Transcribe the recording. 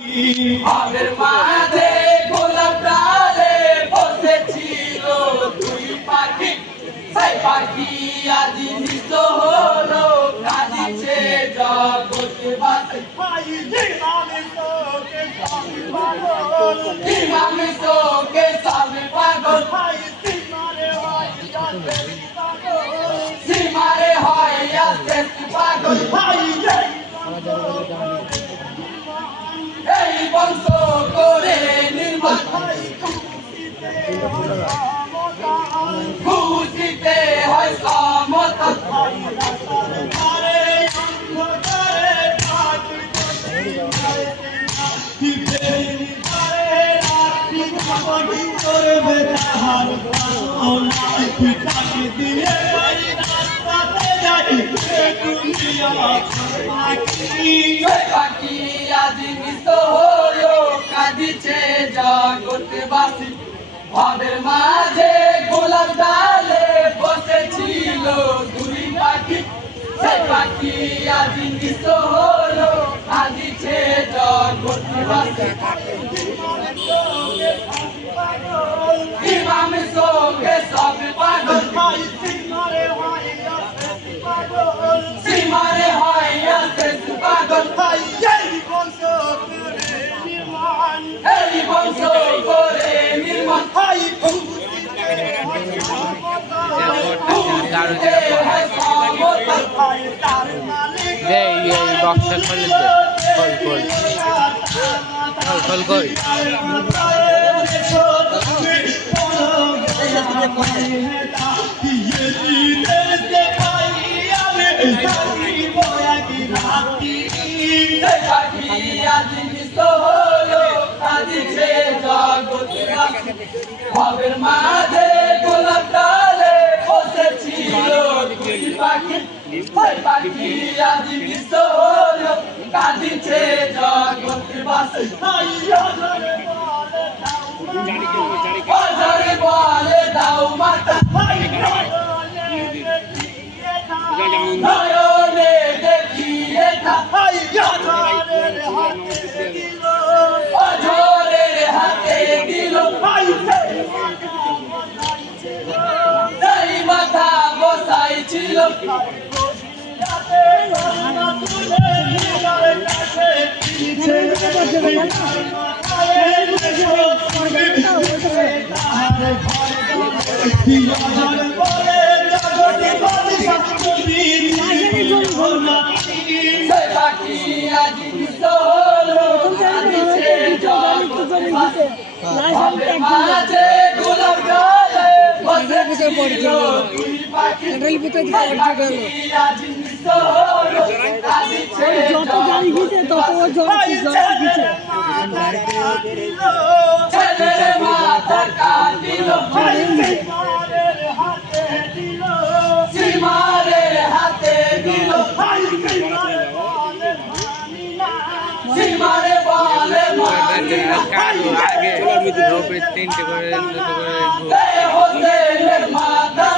আমাদের মাঝে গোলাপ ডালে বসেছিল দুই পাখি, সেই পাখি আজ নিঃস্ব হলো, কাঁদিছে জগৎবাসী। ইমামি শোকে সবে পাগল, সীমারে হয় শেষ পাগল। এই বংশ করে নির্মাণ, খুশিতে হয় সমতা। পাখি আজ নিঃস্ব হলো, কাঁদিছে জগৎবাসী। আমাদের মাঝে গোলাপ ডালে বসেছিল দুই পাখি, সেই পাখি আজ নিঃস্ব হলো, কাঁদিছে জগৎবাসী। ইমাম শোকে সবে পাগল, সীমারে হয় শেষ পাগল। এই বংশ করে নির্মাণ, বক্সটা খোল খোল ভবের মাঝে গোলাপ ডালে বসেছিল দুই পাখি, সেই পাখি আজ নিঃস্ব হলো, কাঁদিছে জগৎবাসী। অঝরে বলে দাও মাতা, নয়নে দেখিয়ে অঝরের হাতে দিল, সেই মাথা বসাইছিল। সেই পাখি আজ নিঃস্ব হলো, কাঁদিছে জগৎবাসী। আমাদের মাঝে গোলাপ ডালে বসেছিল দুই পাখি, সেই পাখি আজ নিঃস্ব হলো, কাঁদিছে ছেলের মাথা কাটিল, সীমারের হাতে দিল, সীমারে বলে মানি না। তিনটে করে হোসেনের মাথা